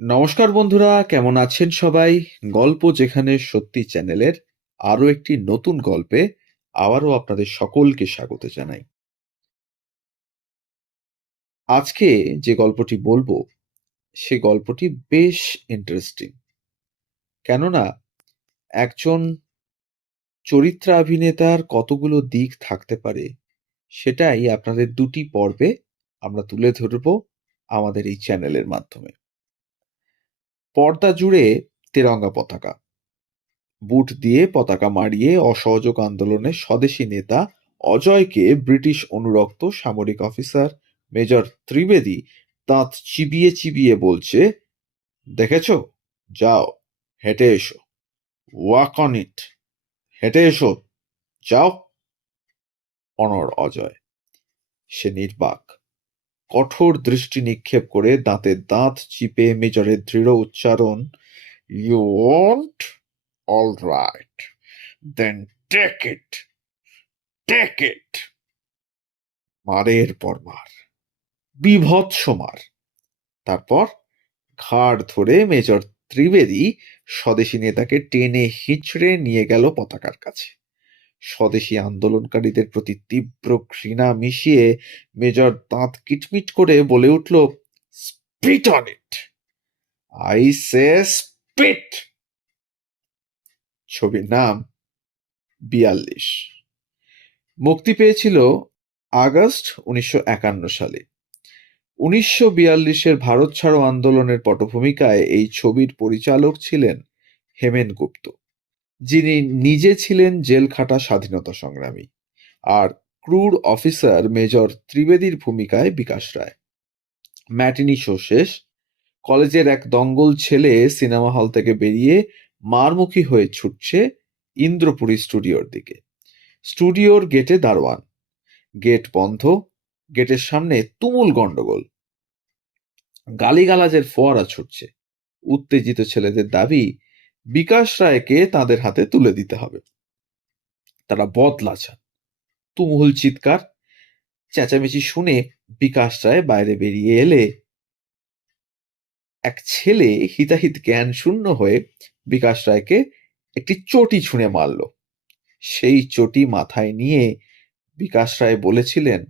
নমস্কার বন্ধুরা, কেমন আছেন সবাই? গল্প যেখানে সত্যি চ্যানেলের আরো একটি নতুন গল্পে আবারও আপনাদের সকলকে স্বাগত জানাই। আজকে যে গল্পটি বলবো সে গল্পটি বেশ ইন্টারেস্টিং। কেননা একজন চরিত্রাভিনেতার কতগুলো দিক থাকতে পারে সেটাই আপনাদের দুটি পর্বে আমরা তুলে ধরবো আমাদের এই চ্যানেলের মাধ্যমে। পর্দা জুড়ে তেরঙ্গা পতাকা, বুট দিয়ে পতাকা মাড়িয়ে অসহযোগ আন্দোলনে স্বদেশী নেতা অজয়কে ব্রিটিশ অনুরক্ত সামরিক অফিসার মেজর ত্রিবেদী দাঁত চিবিয়ে চিবিয়ে বলছে, দেখেছ, যাও হেঁটে এসো, ওয়াক অন ইট, হেঁটে এসো, যাও। অনড় অজয়, সে নির্বাক, কঠোর দৃষ্টি নিক্ষেপ করে দাঁতে দাঁত চিপে মেজরের দৃঢ় উচ্চারণ, you want, all right, then take it, take it. মারের পর মার, বীভৎস মার। তারপর ঘাড় ধরে মেজর ত্রিবেদী স্বদেশী নেতাকে টেনে হিঁচড়ে নিয়ে গেল পতাকার কাছে। স্বদেশী আন্দোলনকারীদের প্রতি তীব্র ঘৃণা মিশিয়ে মেজর দাঁত কিটমিট করে বলে উঠল, স্পিট অন ইট, আই সে স্পিট। ছবির নাম ৪২। মুক্তি পেয়েছিল আগস্ট ১৯৫১ সালে। ১৯৪২-এর ভারত ছাড়ো আন্দোলনের পটভূমিকায় এই ছবির পরিচালক ছিলেন হেমেন গুপ্ত, যিনি নিজে ছিলেন জেলখাটা স্বাধীনতা সংগ্রামী, আর ক্রুর অফিসার মেজর ত্রিবেদীর ভূমিকায় বিকাশ রায়। ম্যাটিনি শো শেষ, কলেজের এক দঙ্গল ছেলে সিনেমা হল থেকে বেরিয়ে মারমুখী হয়ে ছুটছে ইন্দ্রপুরী স্টুডিওর দিকে। স্টুডিওর গেটে দারোয়ান, গেট বন্ধ, গেটের সামনে তুমুল গন্ডগোল, গালিগালাজের ফোয়ারা ছুটছে। উত্তেজিত ছেলেদের দাবি বিকাশ রায়কে তাদের হাতে তুলে দিতে হবে। তারা বদলা চান। তুমুল চিৎকার চেঁচামেচি শুনে বিকাশ রায় বাইরে বেরিয়ে এলে এক ছেলে হিতাহিত জ্ঞান শূন্য হয়ে বিকাশ রায়কে একটি চটি ছুঁড়ে মারল। সেই চটি মাথায় নিয়ে বিকাশ রায় বলেছিলেন,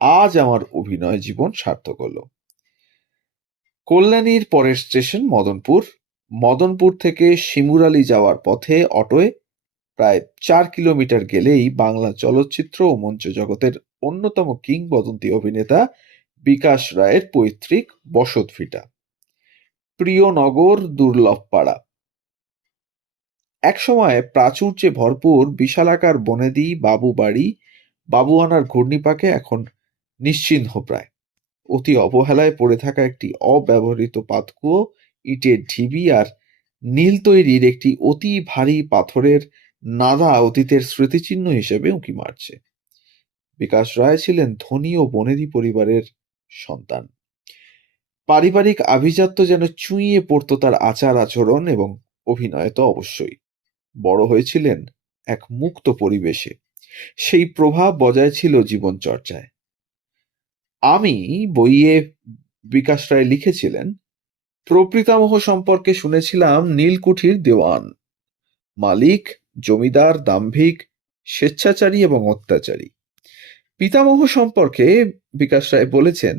আজ আমার অভিনয় জীবন সার্থক হলো। কল্যাণীর পরের স্টেশন মদনপুর। মদনপুর থেকে শিমুরালি যাওয়ার পথে অটোয় প্রায় ৪ কিলোমিটার গেলেই বাংলা চলচ্চিত্র ও মঞ্চ জগতের অন্যতম কিংবদন্তি অভিনেতা বিকাশ রায়ের পৈতৃক বসতভিটা, প্রিয়নগর দুর্লভ পাড়া। একসময় প্রাচুর্যে ভরপুর বিশালাকার বনেদি বাবু বাড়ি, বাবুয়ানার ঘূর্ণিপাকে এখন নিশ্চিহ্ন প্রায়। অতি অবহেলায় পড়ে থাকা একটি অব্যবহৃত পাতকুয়ো, ইটের ঢিবি আর নীল তৈরির একটি অতি ভারী পাথরের নাদা অতীতের স্মৃতিচিহ্ন হিসেবে উঁকি মারছে। বিকাশ রায় ছিলেন ধনী ও বনেদি পরিবারের সন্তান। পারিবারিক আভিজাত্য যেন চুঁইয়ে পড়ত তার আচার আচরণ এবং অভিনয় তো অবশ্যই। বড় হয়েছিলেন এক মুক্ত পরিবেশে, সেই প্রভাব বজায় ছিল জীবন চর্চায়। আমি বইয়ে বিকাশ রায় লিখেছিলেন, প্রপিতামহ সম্পর্কে শুনেছিলাম নীলকুঠির দেওয়ান, মালিক, জমিদার, দাম্ভিক, স্বেচ্ছাচারী এবং অত্যাচারী। পিতামহ সম্পর্কে বিকাশ রায় বলেছেন,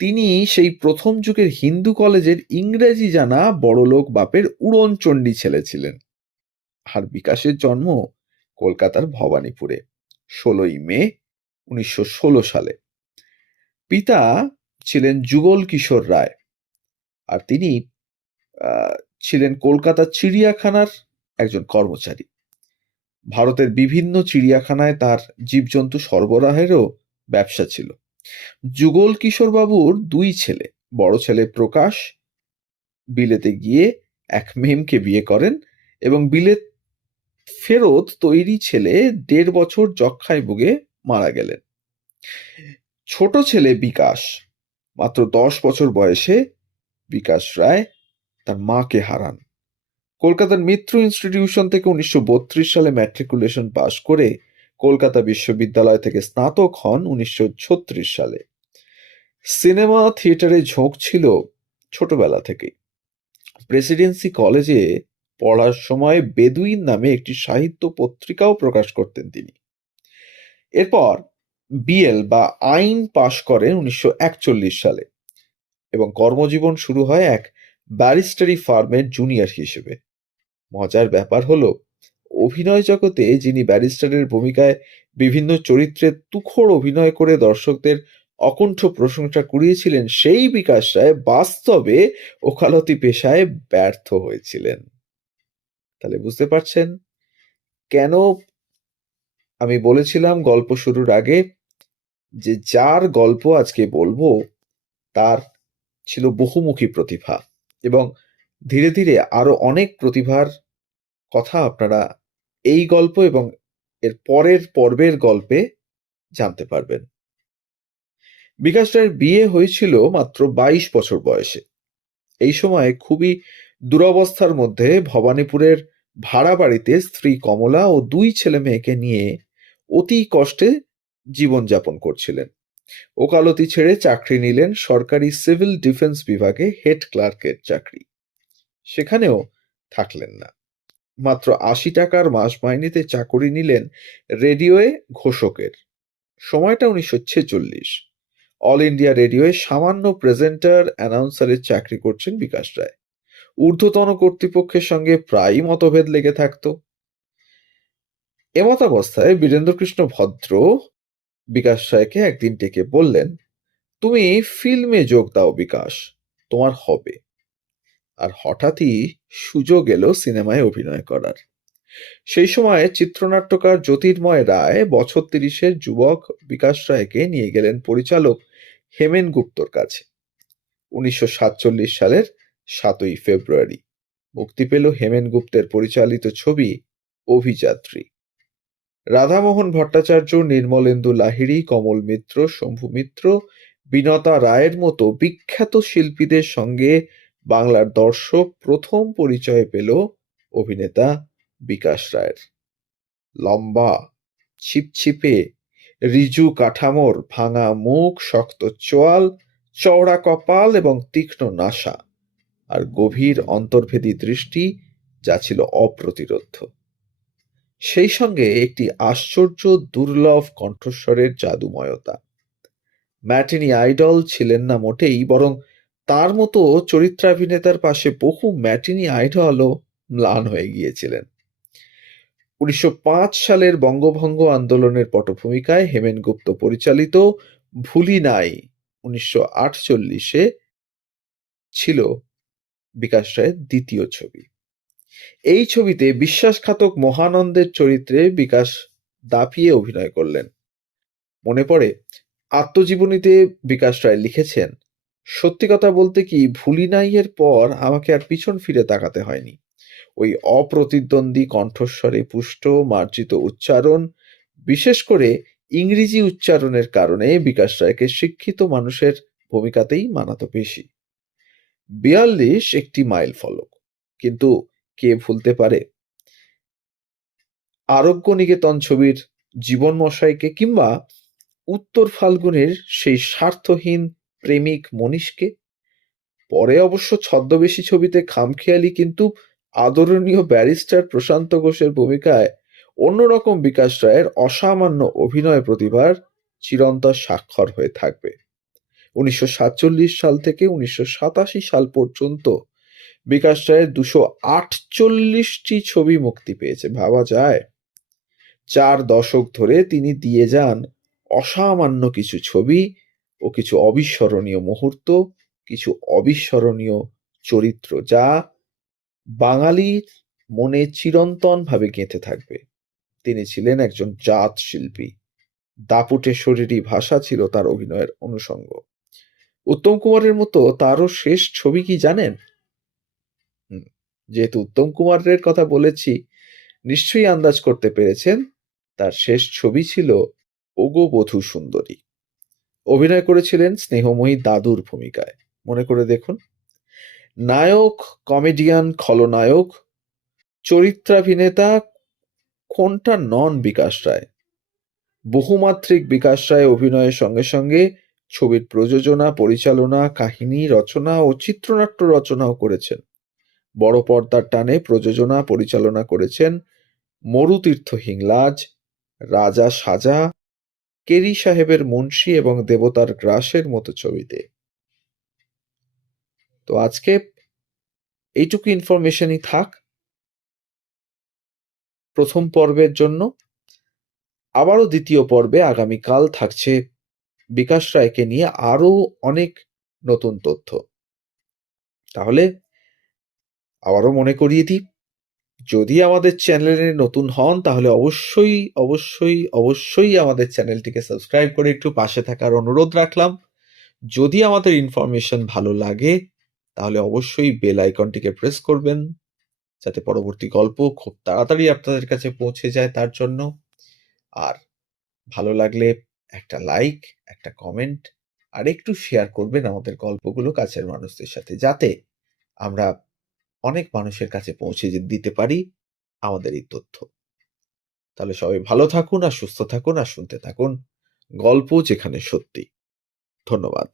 তিনি সেই প্রথম যুগের হিন্দু কলেজের ইংরেজি জানা বড়লোক বাপের উড়নচণ্ডী ছেলে ছিলেন। আর বিকাশের জন্ম কলকাতার ভবানীপুরে ১৬ই মে ১৯১৬ সালে। পিতা ছিলেন যুগল কিশোর রায়, আর তিনি ছিলেন কলকাতা চিড়িয়াখানার একজন কর্মচারী। ভারতের বিভিন্ন চিড়িয়াখানায় তার জীবজন্তু সরবরাহেরও ব্যবসা ছিল। যুগল কিশোর বাবুর দুই ছেলে, বড় ছেলে প্রকাশ বিলেতে গিয়ে এক মেমকে বিয়ে করেন এবং বিলেত ফেরত তৈরি ছেলে ১.৫ বছর যক্ষ্মায় ভুগে মারা গেলেন। ছোট ছেলে বিকাশ মাত্র ১০ বছর বয়সে বিকাশ রায় তার মাকে হারান। কলকাতার মিত্র ইনস্টিটিউশন থেকে ১৯৩২ সালে ম্যাট্রিকুলেশন পাশ করে কলকাতা বিশ্ববিদ্যালয় থেকে স্নাতক হন ১৯৩৬ সালে। সিনেমা থিয়েটারে ঝোঁক ছিল ছোটবেলা থেকেই। প্রেসিডেন্সি কলেজে পড়ার সময় বেদুইন নামে একটি সাহিত্য পত্রিকাও প্রকাশ করতেন তিনি। এরপর বিএল বা আইন পাশ করেন 1941 সালে এবং কর্মজীবন শুরু হয় এক ব্যারিস্টারি ফার্মের জুনিয়র হিসেবে। মজার ব্যাপার হলো, অভিনয় জগতে যিনি ব্যারিস্টারের ভূমিকায় বিভিন্ন চরিত্রে তুখোড় অভিনয় করে দর্শকদের অকুণ্ঠ প্রশংসা কুড়িয়েছিলেন, সেই বিকাশ রায় বাস্তবে ওকালতি পেশায় ব্যর্থ হয়েছিলেন। তাহলে বুঝতে পারছেন কেন আমি বলেছিলাম গল্প শুরুর আগে যে যার গল্প আজকে বলবো তার ছিল বহুমুখী প্রতিভা, এবং ধীরে ধীরে আরো অনেক প্রতিভার কথা আপনারা এই গল্প এবং এর পরের পর্বের গল্পে জানতে পারবেন। বিকাশ রায়ের বিয়ে হয়েছিল মাত্র 22 বছর বয়সে। এই সময় খুবই দুরবস্থার মধ্যে ভবানীপুরের ভাড়া বাড়িতে স্ত্রী কমলা ও 2 ছেলে মেয়েকে নিয়ে অতি কষ্টে জীবনযাপন করছিলেন। ওকালতি ছেড়ে চাকরি নিলেন সরকারি সিভিল ডিফেন্স বিভাগে হেড ক্লার্কের চাকরি। সেখানেও থাকলেন না। মাত্র 80 টাকার মাস মাইনেতে চাকরি নিলেন রেডিওয়ে ঘোষকের। সময়টা 1946। অল ইন্ডিয়া রেডিওয়ে সামান্য প্রেজেন্টার অ্যানাউন্সারের চাকরি করছেন বিকাশ রায়। ঊর্ধ্বতন কর্তৃপক্ষের সঙ্গে প্রায়ই মতভেদ লেগে থাকত। এমতাবস্থায় বীরেন্দ্রকৃষ্ণ ভদ্র বিকাশ রায়কে একদিন ডেকে বললেন, তুমি ফিল্মে যোগ দাও বিকাশ, তোমার হবে। আর হঠাৎই সুযোগ এলো সিনেমায় অভিনয় করার। সেই সময় চিত্রনাট্যকার জ্যোতির্ময় রায় বছর 30-এর যুবক বিকাশ রায়কে নিয়ে গেলেন পরিচালক হেমেন গুপ্তর কাছে। 1947 সালের 7ই ফেব্রুয়ারি মুক্তি পেল হেমেন গুপ্তের পরিচালিত ছবি অভিযাত্রী। রাধামোহন ভট্টাচার্য, নির্মলেন্দু লাহিড়ী, কমল মিত্র, শম্ভু মিত্র, বিনতা রায়ের মতো বিখ্যাত শিল্পীদের সঙ্গে বাংলার দর্শক প্রথম পরিচয় পেল অভিনেতা বিকাশ রায়ের। লম্বা, ছিপছিপে, ঋজু কাঠামোর, ভাঙা মুখ, শক্ত চোয়াল, চওড়া কপাল এবং তীক্ষ্ণ নাসা আর গভীর অন্তর্ভেদী দৃষ্টি, যা ছিল অপ্রতিরোধ্য। সেই সঙ্গে একটি আশ্চর্য দুর্লভ কণ্ঠস্বরের জাদুময়তা। ম্যাটিনি আইডল ছিলেন না মোটেই, বরং তার মতো চরিত্রাভিনেতার পাশে বহু ম্যাটিনি আইডলও ম্লান হয়ে গিয়েছিলেন। 1905 সালের বঙ্গভঙ্গ আন্দোলনের পটভূমিকায় হেমেন গুপ্ত পরিচালিত ভুলি নাই 1948-এ ছিল বিকাশ রায়ের দ্বিতীয় ছবি। এই ছবিতে বিশ্বাসঘাতক মহানন্দের চরিত্রে বিকাশ দাপিয়ে অভিনয় করলেন। মনে পড়ে, আত্মজীবনীতে বিকাশ রায় লিখেছেন, সত্যি কথা বলতে কি, ভুলি নাই এর পর আমাকে আর পিছন ফিরে তাকাতে হয়নি। ওই অপ্রতিদ্বন্দ্বী কণ্ঠস্বরে পুষ্ট মার্জিত উচ্চারণ, বিশেষ করে ইংরেজি উচ্চারণের কারণে বিকাশ রায়কে শিক্ষিত মানুষের ভূমিকাতেই মানাতো বেশি। 42 একটি মাইল ফলক, কিন্তু কে ভুলতে পারে আরোগ্য নিকেতন ছবির জীবন মশাইকে, কিংবা উত্তর ফাল্গুনের সেই স্বার্থহীন প্রেমিক মনীষকে? পরে অবশ্য ছদ্মবেশী ছবিতে খামখেয়ালি কিন্তু আদরণীয় ব্যারিস্টার প্রশান্ত ঘোষের ভূমিকায় অন্যরকম বিকাশ রায়ের অসামান্য অভিনয় প্রতিভার চিরন্তর স্বাক্ষর হয়ে থাকবে। 1947 সাল থেকে 1987 সাল পর্যন্ত বিকাশ রায়ের 248টি ছবি মুক্তি পেয়েছে। ভাবা যায়, 4 দশক ধরে তিনি দিয়ে যান অসামান্য কিছু ছবি ও কিছু অবিস্মরণীয় মুহূর্ত, কিছু অবিস্মরণীয় চরিত্র, যা বাঙালির মনে চিরন্তনভাবে গেঁথে থাকবে। তিনি ছিলেন একজন জাত শিল্পী। দাপুটে শরীরী ভাষা ছিল তার অভিনয়ের অনুষঙ্গ। উত্তম কুমারের মতো তারও শেষ ছবি কি জানেন? যেহেতু উত্তম কুমারের কথা বলেছি, নিশ্চয়ই আন্দাজ করতে পেরেছেন তার শেষ ছবি ছিল ওগো বধূ সুন্দরী। অভিনয় করেছিলেন স্নেহময়ী দাদুর ভূমিকায়। মনে করে দেখুন, নায়ক, কমেডিয়ান, খলনায়ক, চরিত্রাভিনেতা কোনটা নন বিকাশ রায়? বহুমাত্রিক বিকাশ রায় অভিনয়ের সঙ্গে সঙ্গে ছবির প্রযোজনা, পরিচালনা, কাহিনী রচনা ও চিত্রনাট্য রচনাও করেছেন। বড় পর্দার টানে প্রযোজনা পরিচালনা করেছেন মরুতীর্থ হিংলাজ, রাজা সাজা, কেরি সাহেবের মুন্সি এবং দেবতার গ্রাসের মতো ছবিতে। তো আজকে এইটুকু ইনফরমেশনই থাক প্রথম পর্বের জন্য। আবারও দ্বিতীয় পর্বে আগামীকাল থাকছে বিকাশ রায়কে নিয়ে আরো অনেক নতুন তথ্য। তাহলে আবারও মনে করিয়ে দিই, যদি আমাদের চ্যানেলে নতুন হন তাহলে অবশ্যই অবশ্যই অবশ্যই আমাদের চ্যানেলটিকে সাবস্ক্রাইব করে একটু পাশে থাকার অনুরোধ রাখলাম। যদি আমাদের ইনফরমেশন ভালো লাগে তাহলে অবশ্যই বেল আইকনটিকে প্রেস করবেন, যাতে পরবর্তী গল্প খুব তাড়াতাড়ি আপনাদের কাছে পৌঁছে যায় তার জন্য। আর ভালো লাগলে একটা লাইক, একটা কমেন্ট আর একটু শেয়ার করবেন আমাদের গল্পগুলো কাছের মানুষদের সাথে, যাতে আমরা অনেক মানুষের কাছে পৌঁছে দিতে পারি আমাদের এই তথ্য। তাহলে সবাই ভালো থাকুন আর সুস্থ থাকুন আর শুনতে থাকুন গল্প যেখানে সত্যি। ধন্যবাদ।